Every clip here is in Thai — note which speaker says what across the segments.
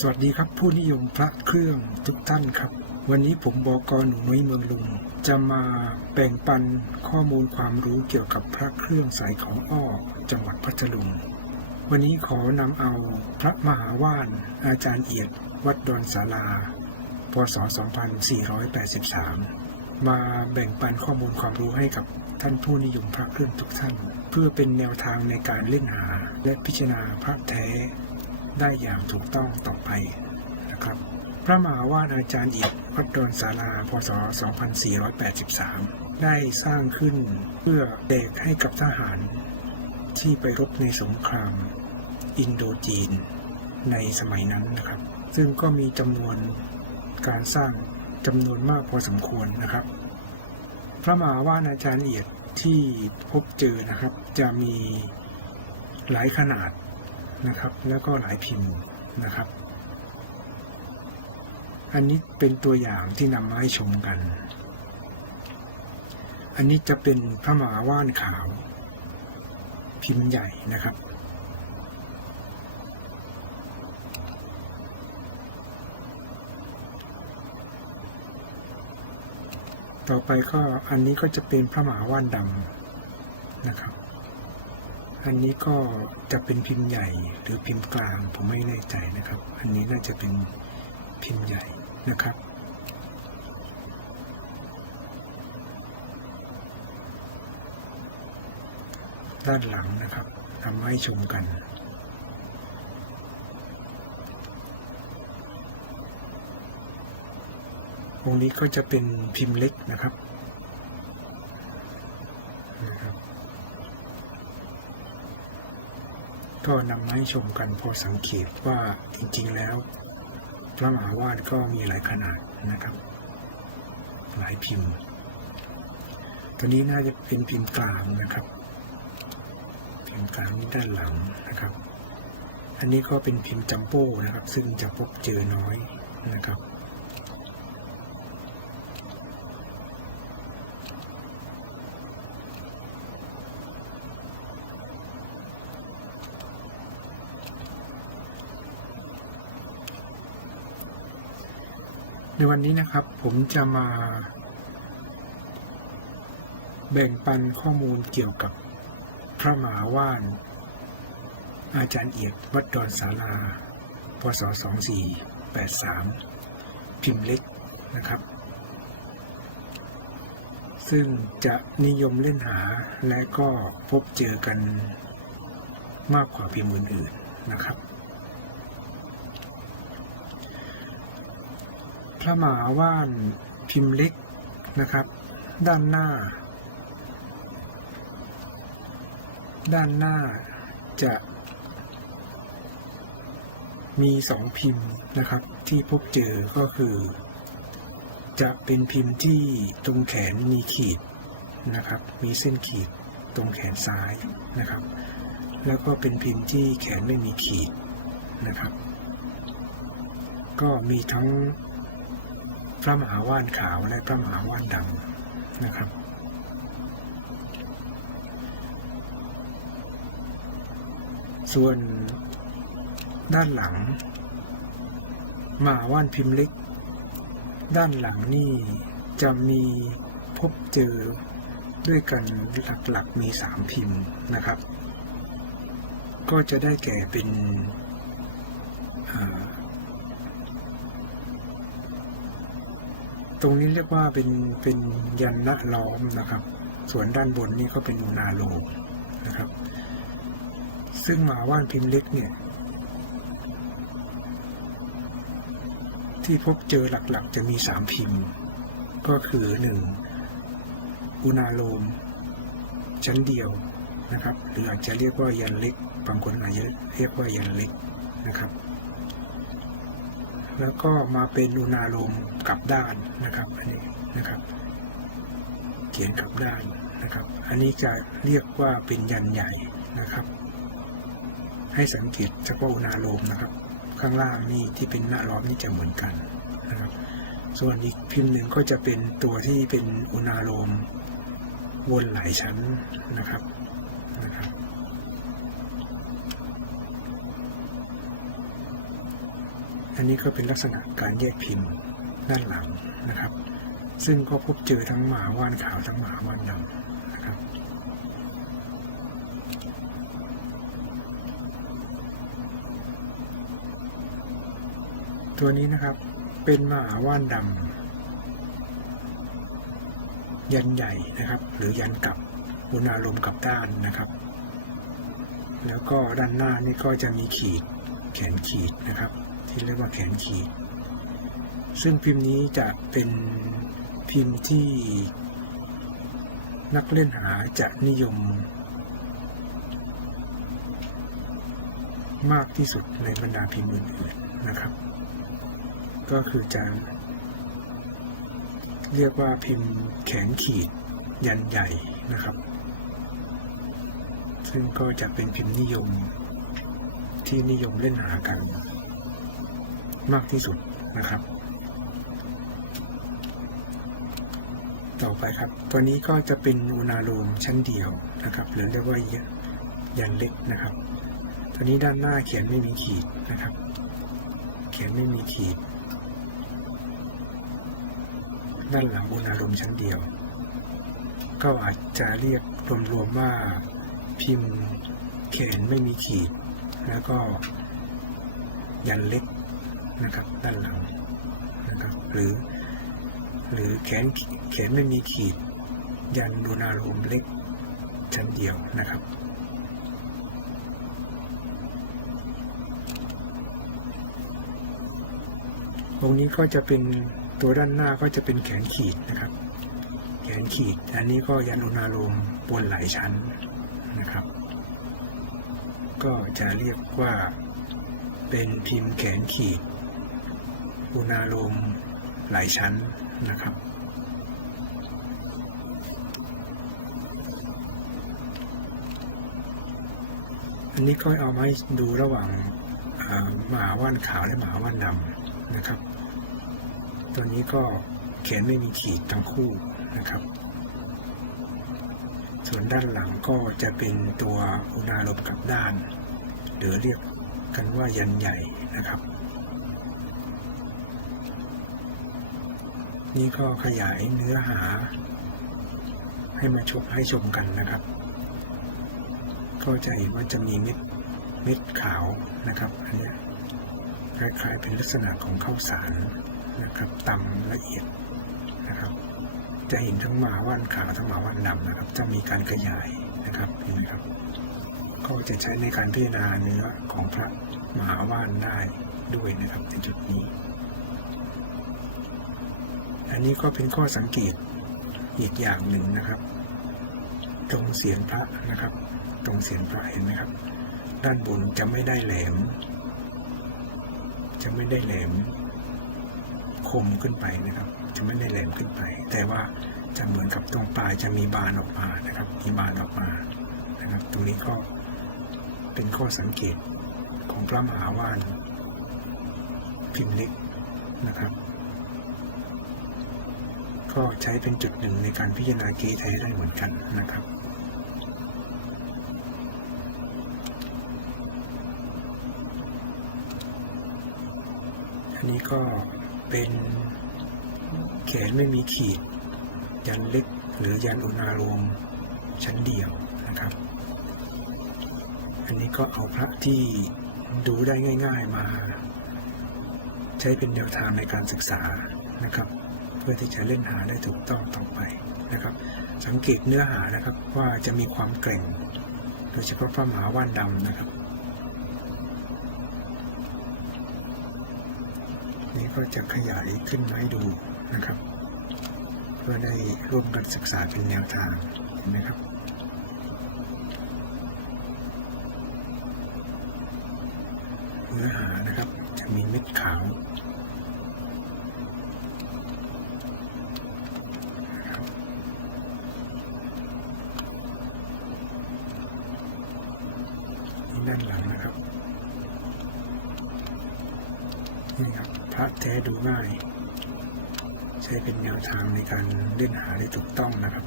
Speaker 1: สวัสดีครับผู้นิยมพระเครื่องทุกท่านครับ วันนี้ผมบอกรหนูน้ยเมืองลุง จะมาแบ่งปันข้อมูลความรู้เกี่ยวกับพระเครื่องสายของอ้อจังหวัดพัทลุง วันนี้ขอนำเอาพระมหาว่าน อาจารย์เอียด วัดดอนศาลา พศ 2483 มาแบ่งปันข้อมูลความรู้ให้กับท่านผู้นิยมพระเครื่องทุกท่าน เพื่อเป็นแนวทางในการเล่นหาและพิจารณาพระแท้ ได้อย่างถูกต้องต่อไปนะครับ พระมหาวานอาจารย์เอียดวัดดอนศาลาพศ 2483 ได้สร้างขึ้นเพื่อแดกให้กับทหารที่ไปรบในสงคราม อินโดจีนในสมัยนั้นนะครับ ซึ่งก็มีจำนวนการสร้างจำนวนมากพอสมควรนะครับ พระมหาว่านอาจารย์เอียดที่พบเจอนะครับ จะมีหลายขนาด นะครับ แล้วก็หลายพิมพ์นะครับ อันนี้เป็นตัวอย่างที่นำมาให้ชมกัน อันนี้จะเป็นพระมหาว่านขาว พิมพ์ใหญ่นะครับ ต่อไปก็อันนี้ก็จะเป็นพระมหาว่านดำนะครับ อันนี้ก็จะเป็นพิมพ์ใหญ่หรือพิมพ์กลางผมไม่แน่ใจนะครับ อันนี้น่าจะเป็นพิมพ์ใหญ่นะครับ ด้านหลังนะครับทำให้ชมกันองค์นี้ก็จะเป็นพิมพ์เล็กนะครับนะครับ ก็นำมาให้ชมกันพอสังเกตว่าจริงๆแล้ว พระมหาวาดก็มีหลายขนาดนะครับ หลายพิมพ์ ตัวนี้น่าจะเป็นพิมพ์กลางนะครับ พิมพ์กลางนี่ด้านหลังนะครับ อันนี้ก็เป็นพิมพ์จัมโบ้นะครับ ซึ่งจะพบเจอน้อยนะครับ วันนี้นะครับผมจะมาแบ่งปันข้อมูลเกี่ยวกับพระมหาว่าน อาจารย์เอียดวัดดอนศาลาพศ2483 พิมพ์เล็กนะครับ ซึ่งจะนิยมเล่นหาและก็พบเจอกันมากกว่าพิมพ์อื่นๆนะครับ พระมหาว่านพิมพ์เล็กนะครับ ด้านหน้า ด้านหน้าจะมีสองพิมพ์นะครับ ที่พบเจอก็คือ จะเป็นพิมพ์ที่ตรงแขนมีขีดนะครับ มีเส้นขีดตรงแขนซ้ายนะครับ แล้วก็เป็นพิมพ์ที่แขนไม่มีขีดนะครับ ก็มีทั้ง พระมหาว่านขาวและพระมหาว่านดำนะครับ ส่วนด้านหลังมหาว่านพิมพ์เล็ก ด้านหลังนี่จะมีพบเจอด้วยกันหลักๆมีสามพิมพ์นะครับ ก็จะได้แก่เป็นอ่า ตรงนี้เรียกว่าเป็นเป็นยันนะล้อมนะครับ ส่วนด้านบนนี่ก็เป็นอุณาโลนะครับ ซึ่งหมาว่านพิมพ์เล็กเนี่ย ที่พบเจอหลักๆ จะมีสามพิมพ์ ก็คือหนึ่งอุณาโลม ชั้นเดียวนะครับ หรืออาจจะเรียกว่ายันเล็กบางคนอาจจะเรียกว่ายันเล็กนะครับ แล้วก็มาเป็นอุณาโลมกลับด้านนะครับ อันนี้นะครับ เขียนกลับด้านนะครับ อันนี้จะเรียกว่าเป็นยันใหญ่นะครับ ให้สังเกตเฉพาะอุณาโลมนะครับ ข้างล่างนี่ที่เป็นหน้าล้อมนี่จะเหมือนกันนะครับ ส่วนอีกพิมพ์หนึ่งก็จะเป็นตัวที่เป็นอุณาโลมวนหลายชั้นนะครับนะครับ อันนี้ก็เป็นลักษณะการแยกพิมพ์ด้านหลังนะครับ ซึ่งก็พบเจอทั้งหมาว่านขาวทั้งหมาว่านดำนะครับตัวนี้นะครับเป็นหมาว่านดำยันใหญ่นะครับ หรือยันกลับอุณาลมกับด้านนะครับ แล้วก็ด้านหน้านี่ก็จะมีขีดแขนขีดนะครับ ที่เรียกว่าแขนขีด ซึ่งพิมพ์นี้จะเป็นพิมพ์ที่นักเล่นหาจะนิยม มากที่สุดในบรรดาพิมพ์อื่นๆนะครับ ก็คือจะ เรียกว่าพิมพ์แขนขีดยันใหญ่นะครับ ซึ่งก็จะเป็นพิมพ์นิยมที่นิยมเล่นหากัน มากที่สุดนะครับ ต่อไปครับ ตัวนี้ก็จะเป็นอุณาโลมชั้นเดียวนะครับหรือเรียกว่ายันเล็กนะครับ ตัวนี้ด้านหน้าเขียนไม่มีขีดนะครับ เขียนไม่มีขีด ด้านหลังอุณาโลมชั้นเดียว ก็อาจจะเรียกรวมๆว่าพิมพ์แขนไม่มีขีด แล้วก็ยันเล็ก นะครับด้านหลังนะครับ หรือ หรือแขนแขนไม่มีขีด ยันดูนาโลมเล็กชั้นเดียวนะครับตรงนี้ก็จะเป็นตัวด้านหน้าก็จะเป็นแขนขีดนะครับ แขนขีด อันนี้ก็ยันอุณาโลมบนหลายชั้นนะครับ ก็จะเรียกว่าเป็นพิมพ์แขนขีด อุณาโลมหลายชั้นนะครับ อันนี้ก็เอามาให้ดูระหว่างหมาว่านขาวและหมาว่านดำนะครับ ตัวนี้ก็แขนไม่มีขีดทั้งคู่นะครับ ส่วนด้านหลังก็จะเป็นตัวอุณาลมกับด้าน หรือเรียกกันว่ายันใหญ่นะครับ นี่ก็ขยายเนื้อหา ให้มาชมให้ชมกันนะครับ ก็จะเห็นว่าจะมีเม็ดเม็ดขาวนะครับ อันนี้คล้ายๆเป็นลักษณะของข้าวสารนะครับตำละเอียดนะครับ จะเห็นทั้งหมาว่านขาวทั้งหมาว่านดำนะครับ จะมีการขยายนะครับเห็นไหมครับ ก็จะใช้ในการพิจารณาเนื้อของพระหมาว่านได้ด้วยนะครับในจุดนี้ อันนี้ก็เป็นข้อสังเกตอีกอย่างหนึ่งนะครับ ตรงเสียนพระนะครับ ตรงเสียนพระเห็นไหมครับ ด้านบนจะไม่ได้แหลม จะไม่ได้แหลมคมขึ้นไปนะครับ จะไม่ได้แหลมขึ้นไป แต่ว่าจะเหมือนกับตรงปลายจะมีบานออกมานะครับ มีบานออกมานะครับ ตรงนี้ก็เป็นข้อสังเกตของพระมหาว่านพิมพ์เล็กนะครับ ก็ใช้เป็นจุดหนึ่งในการพิจารณาเกแท้ได้เหมือนกันนะครับ อันนี้ก็เป็นแขนไม่มีขีด ยันเล็กหรือยันอุณาโลมชั้นเดียวนะครับ อันนี้ก็เอาพระที่ดูได้ง่าย ๆมา ใช้เป็นแนวทางในการศึกษานะครับ พื่อที่จะเล่นหาได้ถูกต้องต่อไปนะครับ สังเกตเนื้อหานะครับว่าจะมีความแกร่ง โดยเฉพาะพระมหาว่านดำนะครับ นี่ก็จะขยายขึ้นมาให้ดูนะครับเพื่อได้ร่วมกันศึกษาเป็นแนวทางเห็นไหมครับเนื้อหานะครับจะมีเม็ดขาวนะครับนี่ด้านหลังนะครับ นี่ครับพระแท้ดูง่าย ใช้เป็นแนวทางในการเล่นหาได้ถูกต้องนะครับ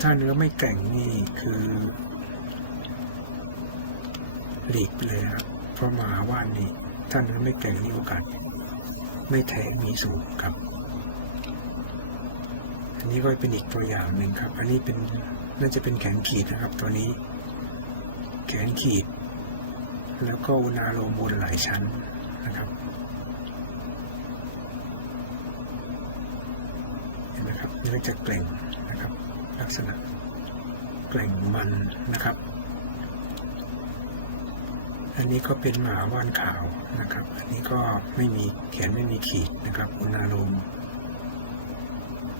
Speaker 1: ถ้าเนื้อไม่แก่งนี่คือหลีกเลยครับ เพราะมหาว่านนี่ท่าเนื้อไม่แก่งนี่โอกาสไม่แท้มีสูงครับ อันนี้ก็เป็นอีกตัวอย่างหนึ่งครับ อันนี้เป็นน่าจะเป็นแขนขีดนะครับ ตัวนี้ แขนขีด แล้วก็อุณาโลมบนหลายชั้นนะครับ เห็ นได้จะเกร็งนะครับ ลักษณะเกร็งมันนะครับ อันนี้ก็เป็นหมาว่านขาวนะครับ อันนี้ก็ไม่มีแขนไม่มีขีดนะครับ อุณาโลม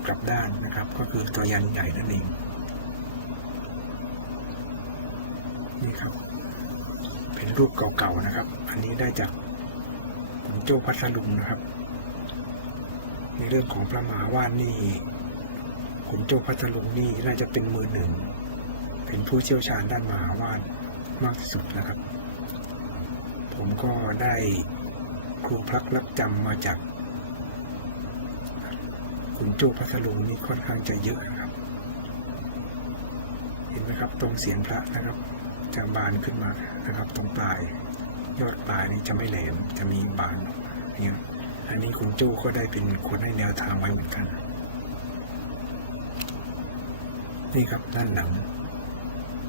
Speaker 1: กลับด้านนะครับ ก็คือตัวยันใหญ่นั่นเองนี่ครับ เป็นรูปเก่าๆนะครับ อันนี้ได้จากขุนโจ้พัทลุงนะครับ ในเรื่องของพระมหาว่านนี่ ขุนโจ้พัทลุงนี่น่าจะเป็นมือหนึ่ง เป็นผู้เชี่ยวชาญด้านมหาวานมากที่สุดนะครับ ผมก็ได้ครูพักรับจำมาจากขุนโจ้พัทลุงนี่ค่อนข้างจะเยอะนะครับ เห็นไหมครับตรงเสียงพระนะครับจะบานขึ้นมานะครับ ตรงปลายยอดปลายนี่จะไม่แหลมจะมีบานเนี่ยอันนี้คุณโจ้ก็ได้เป็นคนให้แนวทางไว้เหมือนกัน นี่ครับด้านหลัง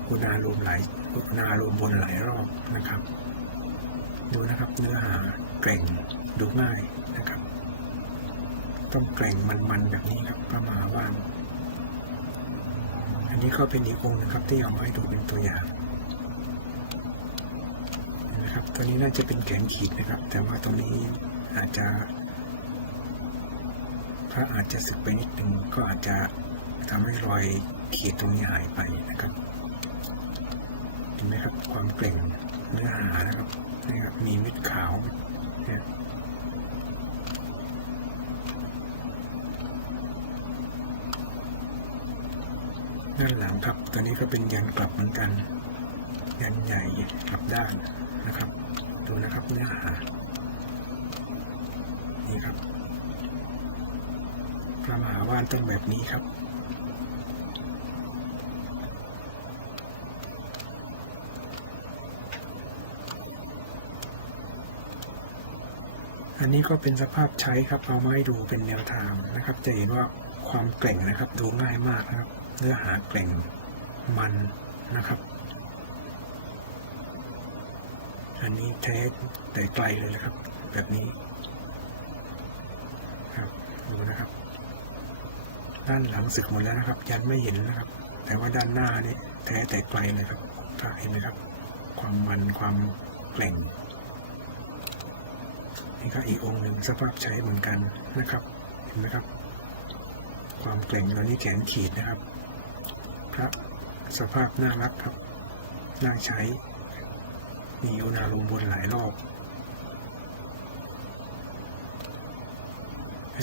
Speaker 1: อุณาลมหลายอุณาลมบนหลายรอบนะครับ ดูนะครับเนื้อหาแกร่งดูง่ายนะครับ ต้องแกร่งมันๆแบบนี้ครับประมาณว่าอันนี้ก็เป็นอีกองค์หนึงครับที่เอามาให้ดูเป็นตัวอย่างนะครับตัวนี้น่าจะเป็นแขนขีดนะครับ แต่ว่าตรงนี้อาจจะพระอาจจะสึกไปนิดหนึ่งก็อาจจะ ทำให้รอยขีดตรงนี้หายไปนะครับเห็นไหมครับความเกร่งเนื้อหานะครับนี่ครับมีเม็ดขาวเนี่ยด้านหลังครับ ตัวนี้ก็เป็นยันกลับเหมือนกัน ยันใหญ่กลับด้านนะครับ ดูนะครับเนื้อหานี่ครับ พระมหาว่านต้องแบบนี้ครับ อันนี้ก็เป็นสภาพใช้ครับเอามาให้ดูเป็นแนวทางนะครับ จะเห็นว่าความแกร่งนะครับ ดูง่ายมากนะครับ เนื้อหาแกร่งมันนะครับ อันนี้แท้แต่ไกลเลยนะครับ แบบนี้ครับดูนะครับ ด้านหลังสึกหมดแล้วนะครับ ยันไม่เห็นนะครับ แต่ว่าด้านหน้านี่แท้แต่ไกลเลยครับถ้าเห็นไหมครับ ความมันความแกร่งนี่ก็อีกองค์หนึ่งสภาพใช้เหมือนกันนะครับ เห็นไหมครับ ความแกร่งตอนนี้แขนขีดนะครับ พระสภาพน่ารักครับ น่าใช้ มีอุณาลมบนหลายรอบ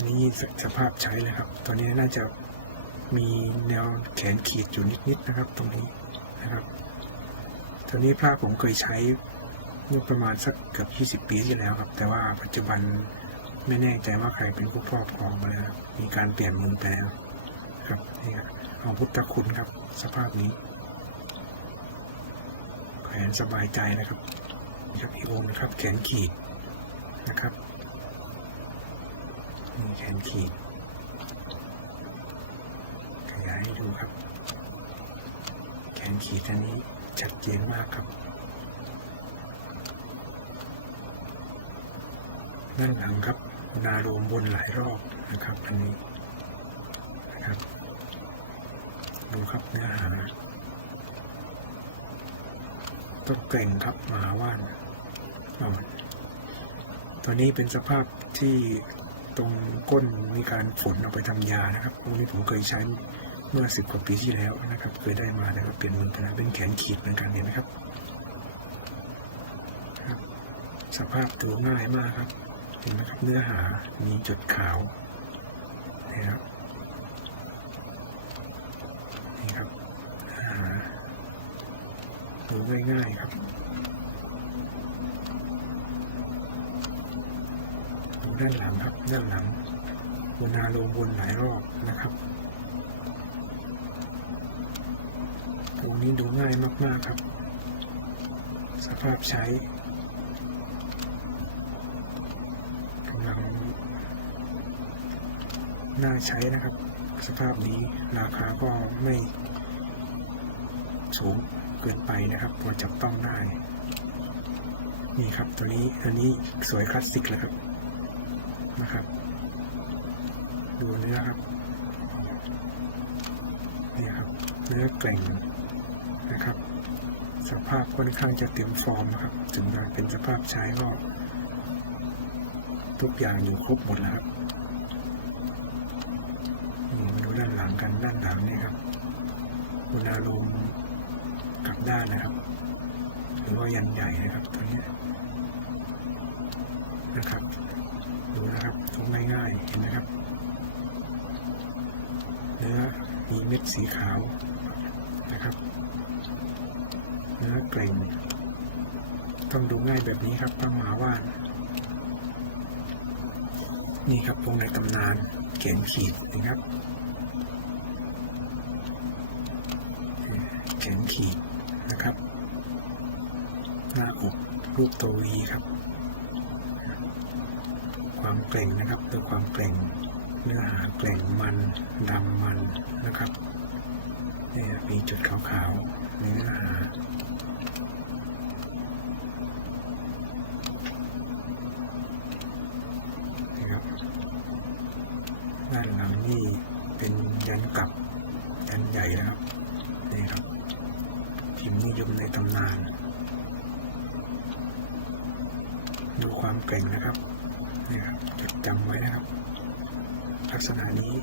Speaker 1: อันนี้สสภาพใช้เลยครับ ตอนนี้น่าจะมีแนวแขนขีดอยู่นิดๆนะครับ ตรงนี้นะครับ ตอนนี้พระผมเคยใช้เมื่อประมาณสักเกือบ 20 ปีที่แล้วครับ แต่ว่าปัจจุบันไม่แน่ใจว่าใครเป็นผู้ครอบครองมาแล้วมีการเปลี่ยนมือไปแล้วครับนี่ครับเอาพุทธคุณครับ สภาพนี้แขนสบายใจนะครับนี่ครับอีกองค์นะครับ แขนขีดนะครับ นี่แขนขีดขยายให้ดูครับ แขนขีดอันนี้ชัดเจนมากครับด้านหลังครับ นารวมบนหลายรอบนะครับ อันนี้นะครับ ดูครับเนื้อหา ต้องเก่งครับหมาว่านตอนนี้เป็นสภาพที่ ตรงก้นมีการฝนเอาไปทำยานะครับพวกนี้ผมเคยใช้เมื่อสิบกว่าปีที่แล้วนะครับ เคยได้มาแล้วก็เปลี่ยนมือไปแล้วเป็นแขนขีดเหมือนกันเห็นไหมครับ สภาพดูง่ายมากครับ เห็นไหมครับเนื้อหามีจุดขาวนี่ครับนี่ครับเนื้อหาดูง่ายๆครับ ด้านหลังครับ ด้านหลังวนนาลงวนหลายรอบนะครับตัวนี้ดูง่ายมาก ๆ ครับ สภาพใช้กำลังน่าใช้นะครับ สภาพนี้ราคาก็ไม่สูงเกินไปนะครับพอจับต้องได้ นี่ครับตัวนี้อันนี้สวยคลาสสิกแล้วครับ นะครับ ดูเนื้อครับนี่ครับเนื้อแกร่งนะครับ สภาพค่อนข้างจะเต็มฟอร์มนะครับ ถึงจะเป็นสภาพใช้ก็ ทุกอย่างอยู่ครบหมดแล้วครับมาดูด้านหลังกันด้านหลังนี่ครับอุณหภูมิกลับด้านนะครับ หรือว่ายันใหญ่นะครับตัวนี้ นะครับดูนะครับตรงง่ายๆเห็นไหมครับ เนื้อมีเม็ดสีขาวนะครับ เนื้อเกร็งต้องดูง่ายแบบนี้ครับต้องหมาว่านนี่ครับวงในตำนานเขียนขีดนะครับเขียนขีดนะครับ หน้าอกรูปตัววีครับ กร็งนะครับ ตัวความเกร็งเนื้อหาเกร็งมันดำมันนะครับนี่มีจุดขาวๆเนื้อหานะครับด้านหลังนี่เป็นยันกลับยันใหญ่นะครับนี่ครับพิมพ์นิยมในตำนาน ดูความเก่งนะครับนี่ครับจดจำไว้นะครับ ลักษณะนี้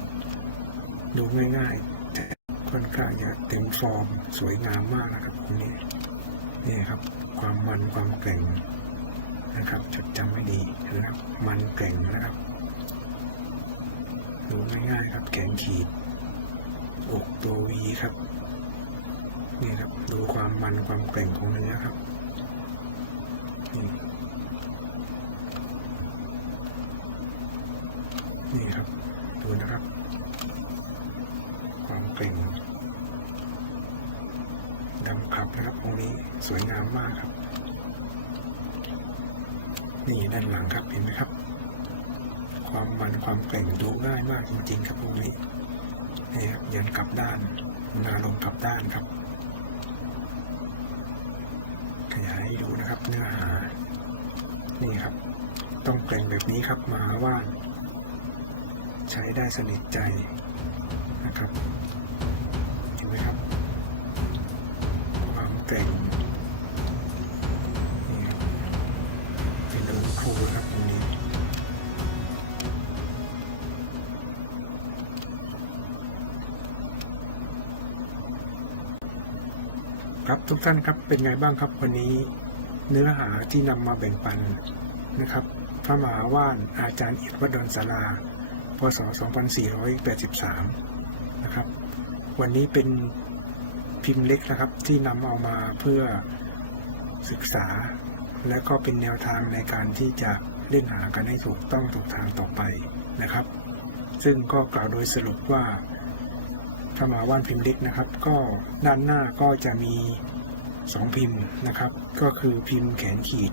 Speaker 1: ดูง่ายๆ แต่ค่อนข้างจะเต็มฟอร์มสวยงามมากนะครับตรงนี้นี่ครับ ความมันความเก่งนะครับจดจำให้ดีนะครับ มันแกร่งนะครับ ดูง่ายๆครับแขนขีดอกตัววีครับนี่ครับ ดูความมันความแกร่งของเนื้อครับนี่ นี่ครับ ดูนะครับ ความเกร่งดำขับนะครับตรงนี้สวยงามมากครับ นี่ด้านหลังครับเห็นไหมครับ ความมันความแกร่งดูง่ายมากจริง ๆ ครับพวกนี้นี่ครับยันกลับด้านนาลงกลับด้านครับ ขยายให้ดูนะครับเนื้อหา นี่ครับ ต้องเกร่งแบบนี้ครับมาว่า ใช้ได้สนิทใจนะครับเห็นไหมครับ ความเก่งนี่ครับเป็นองค์ครูครับตรงนี้ครับทุกท่านครับเป็นไงบ้างครับวันนี้เนื้อหาที่นำมาแบ่งปันนะครับ พระมหาว่านอาจารย์อียดวัดดอนศาลา พศ 2483 นะครับ วันนี้เป็นพิมพ์เล็กนะครับที่นำเอามาเพื่อศึกษา และก็เป็นแนวทางในการที่จะเล่นหากันให้ถูกต้องถูกทางต่อไปนะครับ ซึ่งก็กล่าวโดยสรุปว่าพระมาว่านพิมพ์เล็กนะครับ ก็ด้านหน้าก็จะมีสองพิมพ์นะครับ ก็คือพิมพ์แขนขีด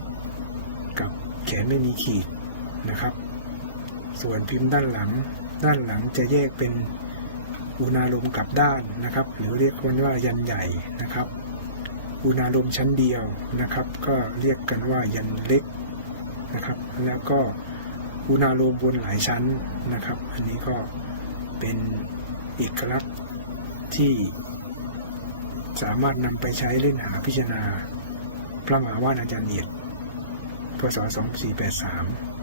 Speaker 1: กับแขนไม่มีขีดนะครับ ส่วนพิมพ์ด้านหลัง ด้านหลังจะแยกเป็นอุณาลมกลับด้านนะครับ หรือเรียกกันว่ายันใหญ่นะครับ อุณาลมชั้นเดียวนะครับ ก็เรียกกันว่ายันเล็กนะครับ แล้วก็อุณาโลมบนหลายชั้นนะครับ อันนี้ก็เป็นเอกลักษณ์ที่สามารถนำไปใช้เล่นหาพิจารณา พระมหาว่านอาจารย์เนียดพศ 2483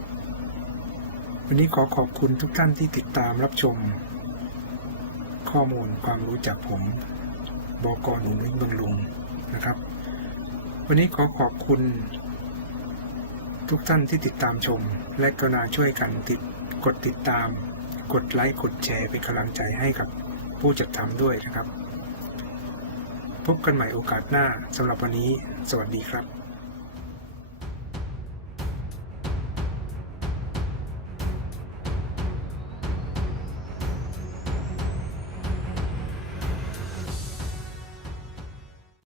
Speaker 1: วันนี้ขอขอบคุณทุกท่านที่ติดตามรับชม ข้อมูลความรู้จากผม บอกหนุนวิ่งบำรุงนะครับ วันนี้ขอขอบคุณ ทุกท่านที่ติดตามชม และกรุณาช่วยกันติดกดติดตาม กดไลค์กดแชร์เป็นกำลังใจให้กับผู้จัดทำด้วยนะครับ พบกันใหม่โอกาสหน้าสำหรับวันนี้ สวัสดีครับ